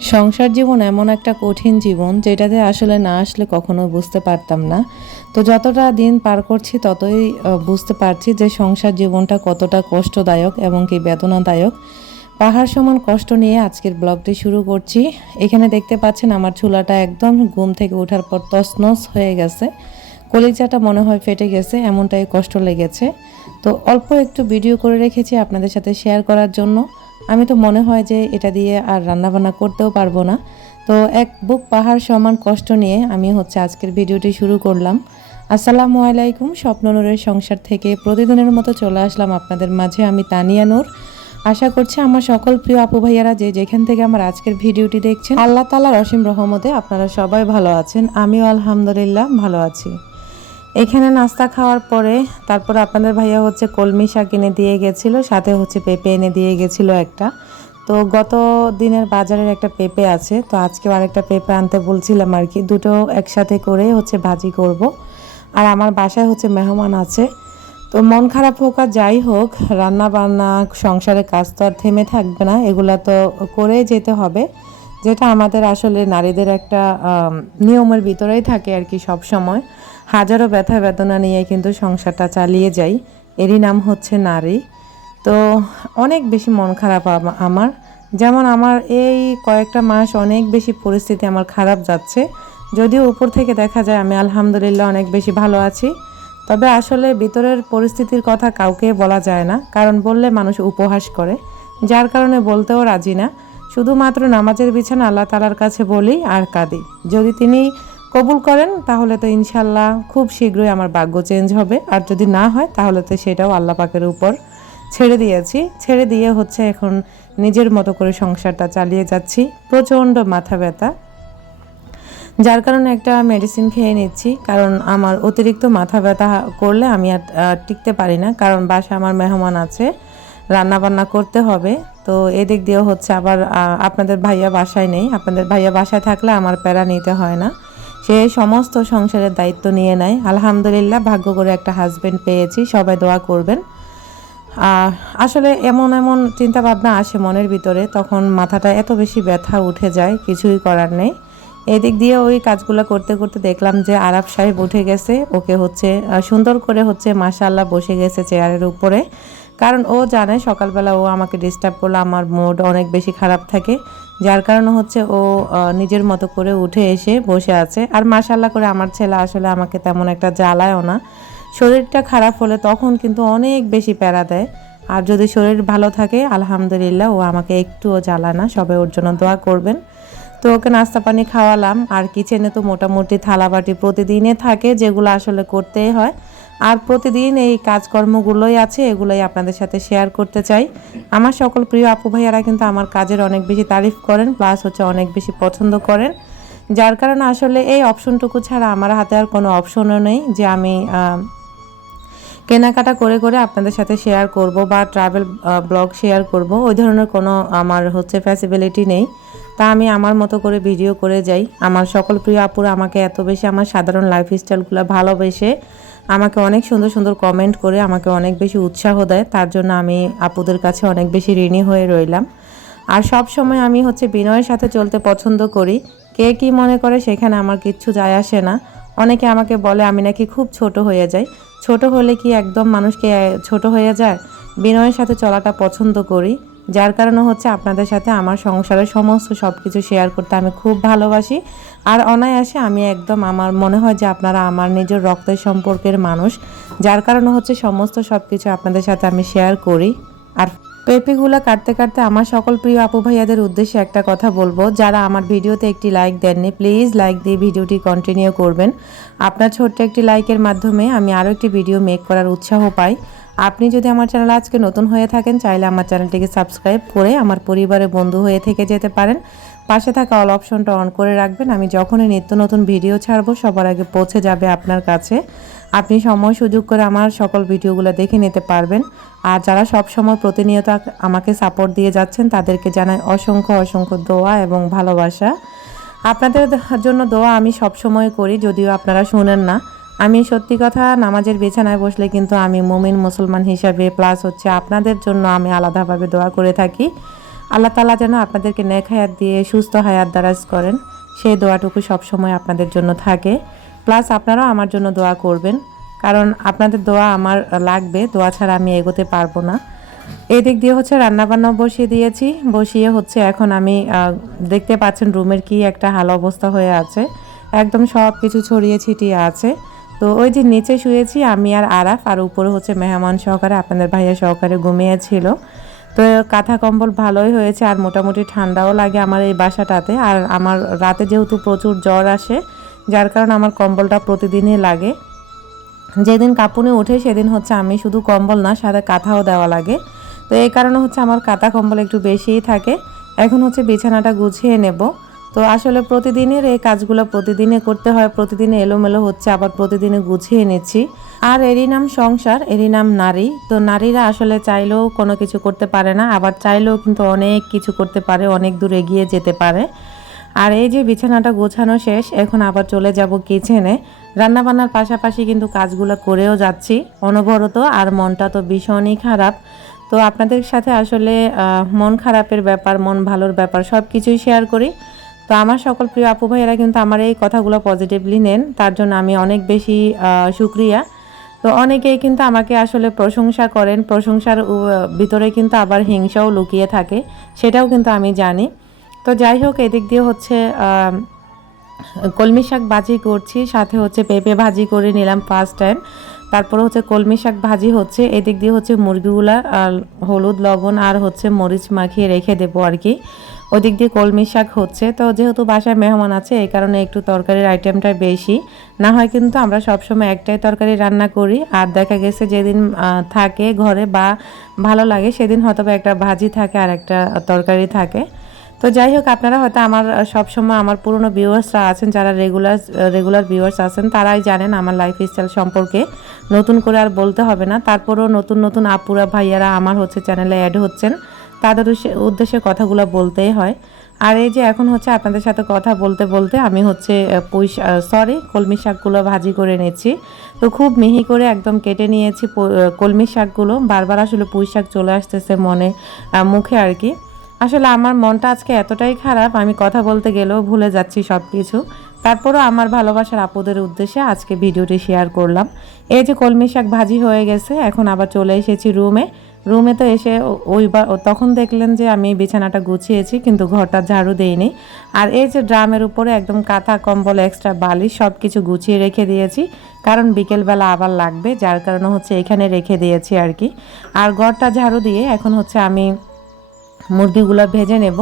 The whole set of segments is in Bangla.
সংসার জীবন এমন একটা কঠিন জীবন যেটাতে আসলে না আসলে কখনো বুঝতে পারতাম না। তো যতটা দিন পার করছি ততই বুঝতে পারছি যে সংসার জীবনটা কতটা কষ্টদায়ক এবং কি বেদনাদায়ক। পাহাড় সমান কষ্ট নিয়ে আজকের ব্লগটি শুরু করছি। এখানে দেখতে পাচ্ছেন আমার চুলাটা একদম ঘুম থেকে ওঠার পর তছনছ হয়ে গেছে। কলিজাটা মনে হয় ফেটে গেছে, এমনটাই কষ্ট লেগেছে। তো অল্প একটু ভিডিও করে রেখেছি আপনাদের সাথে শেয়ার করার জন্য। আমি তো মনে হয় যে এটা দিয়ে আর রান্নাবান্না করতেও পারব না। তো এক বুক পাহাড় সমান কষ্ট নিয়ে আমি হচ্ছে আজকের ভিডিওটি শুরু করলাম। আসসালামু আলাইকুম স্বপ্ননূরের সংসার থেকে প্রতিদিনের মতো চলে আসলাম আপনাদের মাঝে আমি তানিয়া নূর। আশা করছি আমার সকল প্রিয় আপু ভাইয়ারা যে যেখান থেকে আমার আজকের ভিডিওটি দেখছেন, আল্লাহ তালার অসীম রহমতে আপনারা সবাই ভালো আছেন। আমিও আলহামদুলিল্লাহ ভালো আছি। এখানে নাস্তা খাওয়ার পরে তারপর আপনাদের ভাইয়া হচ্ছে কলমি শাক এনে দিয়ে গেছিল, সাথে হচ্ছে পেঁপে এনে দিয়ে গেছিল একটা। তো গত দিনের বাজারের একটা পেঁপে আছে, তো আজকে আরেকটা পেঁপে আনতে বলছিলাম আর কি। দুটো একসাথে করে হচ্ছে ভাজি করব। আর আমার বাসায় হচ্ছে মেহমান আছে। তো মন খারাপ হোক আর যাই হোক রান্না বান্না সংসারের কাজ তো আর থেমে থাকবে না, এগুলা তো করেই যেতে হবে। যেটা আমাদের আসলে নারীদের একটা নিয়মের ভিতরেই থাকে আর কি সব সময় হাজারো ব্যথা বেদনা নিয়ে কিন্তু সংসারটা চালিয়ে যাই। এরই নাম হচ্ছে নারী। তো অনেক বেশি মন খারাপ আমার। যেমন আমার এই কয়েকটা মাস অনেক বেশি পরিস্থিতি আমার খারাপ যাচ্ছে। যদিও উপর থেকে দেখা যায় আমি আলহামদুলিল্লাহ অনেক বেশি ভালো আছি। তবে আসলে ভিতরের পরিস্থিতির কথা কাউকে বলা যায় না। কারণ বললে মানুষ উপহাস করে। যার কারণে বলতেও রাজি না। শুধুমাত্র নামাজের বিছানা আল্লাহ তালার কাছে বলি আর কাঁদি। যদি তিনি কবুল করেন, তাহলে তো ইনশাল্লাহ খুব শীঘ্রই আমার ভাগ্য চেঞ্জ হবে। আর যদি না হয়, তাহলে তো সেটাও আল্লাহ পাকের উপর ছেড়ে দিয়েছি। ছেড়ে দিয়ে হচ্ছে এখন নিজের মতো করে সংসারটা চালিয়ে যাচ্ছি। প্রচণ্ড মাথা ব্যথা। যার কারণে একটা মেডিসিন খেয়ে নিচ্ছি, কারণ আমার অতিরিক্ত মাথা ব্যথা করলে আমি আর টিকতে পারি না। কারণ বাসা আমার মেহমান আছে রান্না বান্না করতে হবে। তো এদিক দিয়েও হচ্ছে আবার আপনাদের ভাইয়া বাসায় নেই। আপনাদের ভাইয়া বাসায় থাকলে আমার প্যারা নিতে হয় না। সে সমস্ত সংসারের দায়িত্ব নিয়ে নেয়। আলহামদুলিল্লাহ, ভাগ্য করে একটা হাজবেন্ড পেয়েছি, সবাই দোয়া করবেন। আসলে এমন এমন চিন্তা ভাবনা আসে মনের ভিতরে, তখন মাথাটা এত বেশি ব্যথা উঠে যায়, কিছুই করার নেই। এদিক দিয়ে ওই কাজগুলো করতে করতে দেখলাম যে আরাফ সাহেব উঠে গেছে, ওকে হচ্ছে সুন্দর করে হচ্ছে মাশাল্লাহ বসে গেছে চেয়ারের উপরে। কারণ ও জানে সকালবেলা ও আমাকে ডিস্টার্ব করলে, আমার মুড অনেক বেশি খারাপ থাকে। যার কারণে হচ্ছে ও নিজের মতো করে উঠে এসে বসে আছে। আর মাশাল্লাহ করে আমার ছেলে আসলে আমাকে তেমন একটা জ্বালায়ও না। শরীরটা খারাপ হলে তখন কিন্তু অনেক বেশি প্যারা দেয়। আর যদি শরীর ভালো থাকে, আলহামদুলিল্লাহ ও আমাকে একটুও জ্বালায় না। সবাই ওর জন্য দোয়া করবেন। তো ওকে নাস্তা পানি খাওয়ালাম। আর কিচেনে তো মোটামুটি থালাবাটি প্রতিদিনে থাকে, যেগুলো আসলে করতেই হয়। আর প্রতিদিন এই কাজকর্মগুলোই আছে, এগুলোই আপনাদের সাথে শেয়ার করতে চাই। আমার সকল প্রিয় আপু ভাইয়ারা কিন্তু আমার কাজের অনেক বেশি তারিফ করেন প্লাস হচ্ছে অনেক বেশি পছন্দ করেন। যার কারণে আসলে এই অপশনটুকু ছাড়া আমার হাতে আর কোনো অপশনও নেই যে আমি কেনাকাটা করে করে আপনাদের সাথে শেয়ার করব বা ট্রাভেল ব্লগ শেয়ার করব। ওই ধরনের কোনো আমার হচ্ছে ফ্যাসিবিলিটি নেই। তা আমি আমার মতো করে ভিডিও করে যাই। আমার সকল প্রিয় আপুরা আমাকে এত বেশি আমার সাধারণ লাইফস্টাইলগুলো ভালোবেসে আমাকে অনেক সুন্দর সুন্দর কমেন্ট করে আমাকে অনেক বেশি উৎসাহ দেয়। তার জন্য আমি আপুদের কাছে অনেক বেশি ঋণী হয়ে রইলাম। আর সব সময় আমি হচ্ছে বিনয়ের সাথে চলতে পছন্দ করি। কে কি মনে করে সেখানে আমার কিচ্ছু যায় আসে না। অনেকে আমাকে বলে, আমি নাকি খুব ছোট হয়ে যাই। ছোট হলে কি একদম মানুষকে ছোট হয়ে যায়? বিনয়ের সাথে চলাটা পছন্দ করি। যার কারণে হচ্ছে আপনাদের সাথে আমার সংসারের সমস্ত সব কিছু শেয়ার করতে আমি খুব ভালোবাসি। আর অনায়াসে আমি একদম আমার মনে হয় যে আপনারা আমার নিজের রক্তের সম্পর্কের মানুষ, যার কারণে হচ্ছে সমস্ত সব কিছু আপনাদের সাথে আমি শেয়ার করি। আর পেঁপেগুলো কাটতে কাটতে আমার সকল প্রিয় আপু ভাইয়াদের উদ্দেশ্যে একটা কথা বলব, যারা আমার ভিডিওতে একটি লাইক দেননি প্লিজ লাইক দিয়ে ভিডিওটি কন্টিনিউ করবেন। আপনার ছোট্ট একটি লাইকের মাধ্যমে আমি আরও একটি ভিডিও মেক করার উৎসাহ পাই। আপনি যদি আমার চ্যানেল আজকে নতুন হয়ে থাকেন, চাইলে আমার চ্যানেলটিকে সাবস্ক্রাইব করে আমার পরিবারের বন্ধু হয়ে থেকে যেতে পারেন। পাশে থাকা অল অপশনটা অন করে রাখবেন। আমি যখনই নিত্য নতুন ভিডিও ছাড়বো, সবার আগে পৌঁছে যাবে আপনার কাছে। আপনি সময় সুযোগ করে আমার সকল ভিডিওগুলো দেখে নিতে পারবেন। আর যারা সব সময় প্রতিনিয়ত আমাকে সাপোর্ট দিয়ে যাচ্ছেন, তাদেরকে জানাই অসংখ্য অসংখ্য দোয়া এবং ভালোবাসা। আপনাদের জন্য দোয়া আমি সব সময় করি, যদিও আপনারা শুনেন না। আমি সত্যি কথা, নামাজের বিছানায় বসলে কিন্তু আমি মুমিন মুসলমান হিসাবে প্লাস হচ্ছে আপনাদের জন্য আমি আলাদাভাবে দোয়া করে থাকি। আল্লাহ তালা যেন আপনাদেরকে নেক হায়াত দিয়ে সুস্থ হায়াত দারাজ করেন। সেই দোয়াটুকু সবসময় আপনাদের জন্য থাকে। প্লাস আপনারাও আমার জন্য দোয়া করবেন। কারণ আপনাদের দোয়া আমার লাগবে, দোয়া ছাড়া আমি এগোতে পারব না। এই দিক দিয়ে হচ্ছে রান্নাবান্নাও বসিয়ে দিয়েছি। বসিয়ে হচ্ছে এখন আমি দেখতে পাচ্ছেন রুমের কি একটা হাল অবস্থা হয়ে আছে। একদম সব কিছু ছড়িয়ে ছিটিয়ে আছে। তো ওই যে নিচে শুয়েছি, আমি আর আরাফ, আর উপরে হচ্ছে মেহমান সহকারে, আপনাদের ভাইয়া সহকারে ঘুমিয়েছিল তো কাঁথা কম্বল ভালোই হয়েছে, আর মোটামুটি ঠান্ডাও লাগে আমার এই বাসাটাতে। আর আমার রাতে যেহেতু প্রচুর জ্বর আসে, যার কারণে আমার কম্বলটা প্রতিদিনই লাগে। যেদিন কাপুনি ওঠে সেদিন হচ্ছে আমি শুধু কম্বল না, সাথে কাঁথাও দেওয়া লাগে। তো এই কারণে হচ্ছে আমার কাঁথা কম্বল একটু বেশিই থাকে। এখন হচ্ছে বিছানাটা গুছিয়ে নেব। তো আসলে প্রতিদিনের এই কাজগুলো প্রতিদিনে করতে হয়, প্রতিদিনে এলোমেলো হচ্ছে, আবার প্রতিদিনে গুছিয়ে নিচ্ছি। আর এরই নাম সংসার, এরই নাম নারী। তো নারীরা আসলে চাইলেও কোনো কিছু করতে পারে না, আবার চাইলেও কিন্তু অনেক কিছু করতে পারে, অনেক দূর এগিয়ে যেতে পারে। আর এই যে বিছানাটা গোছানো শেষ, এখন আবার চলে যাব কিচেনে। রান্নাবান্নার পাশাপাশি কিন্তু কাজগুলো করেও যাচ্ছি। অনবরত আর মনটা তো ভীষণই খারাপ। তো আপনাদের সাথে আসলে মন খারাপের ব্যাপার, মন ভালোর ব্যাপার সব কিছুই শেয়ার করি। তো আমার সকল প্রিয় আপু ভাইয়েরা কিন্তু আমার এই কথাগুলো পজিটিভলি নেন। তার জন্য আমি অনেক বেশি আহ, শুক্রিয়া। তো অনেকেই কিন্তু আমাকে আসলে প্রশংসা করেন। প্রশংসার ভিতরে কিন্তু আবার হিংসাও লুকিয়ে থাকে। সেটাও কিন্তু আমি জানি। তো যাই হোক এদিক দিয়ে হচ্ছে কলমি শাক ভাজি করছি। সাথে হচ্ছে পেঁপে ভাজি করে নিলাম ফার্স্ট টাইম তারপরে হচ্ছে কলমি শাক ভাজি হচ্ছে। এদিক দিয়ে হচ্ছে মুরগিগুলা হলুদ লবণ আর হচ্ছে মরিচ মাখিয়ে রেখে দেবো আর কি। ওদিক দিয়ে কলমি শাক হচ্ছে। তো যেহেতু বাসায় মেহমান আছে, এই কারণে একটু তরকারির আইটেমটা বেশি। না হয় কিন্তু আমরা সবসময় একটাই তরকারি রান্না করি। আর দেখা গেছে যেদিন থাকে ঘরে বা ভালো লাগে, সেদিন হয়তো একটা ভাজি থাকে আর একটা তরকারি থাকে। তো যাই হোক, আপনারা হয়তো আমার সবসময় আমার পুরনো ভিউয়ার্সরা আছেন, যারা রেগুলার রেগুলার ভিউয়ার্স আছেন, তারাই জানেন আমার লাইফ স্টাইল সম্পর্কে। নতুন করে আর বলতে হবে না। তারপরেও নতুন নতুন আপুরা, ভাইয়ারা আমার হচ্ছে চ্যানেলে অ্যাড হচ্ছেন। তাদের উদ্দেশ্যে- কথাগুলো বলতেই হয়। আর এই যে এখন হচ্ছে আপনাদের সাথে কথা বলতে বলতে আমি হচ্ছে পুঁই সরি কলমি শাকগুলো ভাজি করে নিচ্ছি তো খুব মিহি করে একদম কেটে নিয়েছি কলমি শাকগুলো। বারবার আসলে পুঁই শাক চলে আসতেছে মনে মুখে আর কি। আসলে আমার মনটা আজকে এতটাই খারাপ, আমি কথা বলতে গেলেও ভুলে যাচ্ছি সব কিছু তারপরও আমার ভালোবাসার আপুদের উদ্দেশ্যে আজকে ভিডিওটি শেয়ার করলাম। এই যে কলমি শাক ভাজি হয়ে গেছে, এখন আবার চলে এসেছি রুমে রুমে তো এসে ও- ওই ও তখন দেখলেন যে আমি বিছানাটা গুছিয়েছি, কিন্তু ঘরটা ঝাড়ু দেইনি। আর এই যে ড্রামের উপরে একদম কাঁথা, কম্বল এক্সট্রা বালিশ সব কিছু গুছিয়ে রেখে দিয়েছি, কারণ বিকেলবেলা আবার লাগবে, যার কারণে হচ্ছে এখানে রেখে দিয়েছি আর কি। আর ঘরটা ঝাড়ু দিয়ে এখন হচ্ছে আমি মুরগিগুলো ভেজে নেব।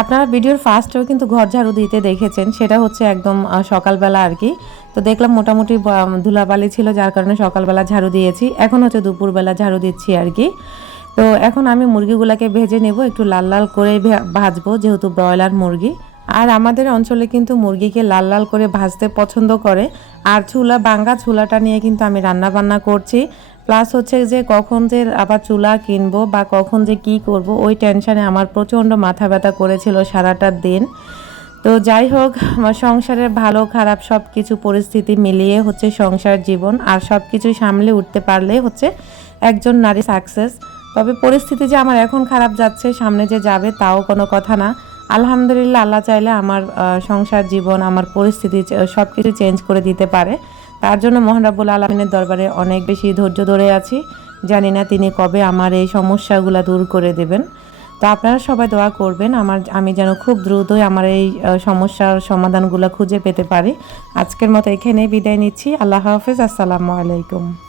আপনারা ভিডিওর ফার্স্টেও কিন্তু ঘর ঝাড়ু দিতে দেখেছেন, সেটা হচ্ছে একদম সকালবেলা আর কি। তো দেখলাম মোটামুটি ধুলাবালি ছিল, যার কারণে সকালবেলা ঝাড়ু দিয়েছি। এখন হচ্ছে দুপুরবেলা ঝাড়ু দিচ্ছি আর কি। তো এখন আমি মুরগিগুলোকে ভেজে নেব, একটু লাল লাল করে ভাজবো, যেহেতু ব্রয়লার মুরগি। আর আমাদের অঞ্চলে কিন্তু মুরগিকে লাল লাল করে ভাজতে পছন্দ করে। আর চুলা, বাঙ্গা চুলাটা নিয়ে কিন্তু আমি রান্না বান্না করছি। প্লাস হচ্ছে যে কখন যে আবার চুলা কিনবো বা কখন যে কি করব, ওই টেনশানে আমার প্রচণ্ড মাথা ব্যথা করেছিল সারাটা দিন। তো যাই হোক, আমার সংসারের ভালো, খারাপ সব কিছু পরিস্থিতি মিলিয়ে হচ্ছে সংসার জীবন। আর সব কিছু সামলে উঠতে পারলে হচ্ছে একজন নারী সাকসেস তবে পরিস্থিতি যে আমার এখন খারাপ যাচ্ছে, সামনে যে যাবে তাও কোনো কথা না। আলহামদুলিল্লাহ, আল্লাহ চাইলে আমার সংসার জীবন, আমার পরিস্থিতি সব কিছু চেঞ্জ করে দিতে পারে। তার জন্য মহানরাবুল আলমিনের দরবারে অনেক বেশি ধৈর্য ধরে আছি। জানি না তিনি কবে আমার এই সমস্যাগুলো দূর করে দেবেন। তো আপনারা সবাই দোয়া করবেন, আমার, আমি যেন খুব দ্রুতই আমার এই সমস্যার সমাধানগুলো খুঁজে পেতে পারি। আজকের মতো এখানেই বিদায় নিচ্ছি। আল্লাহ হাফেজ, আসসালামু আলাইকুম।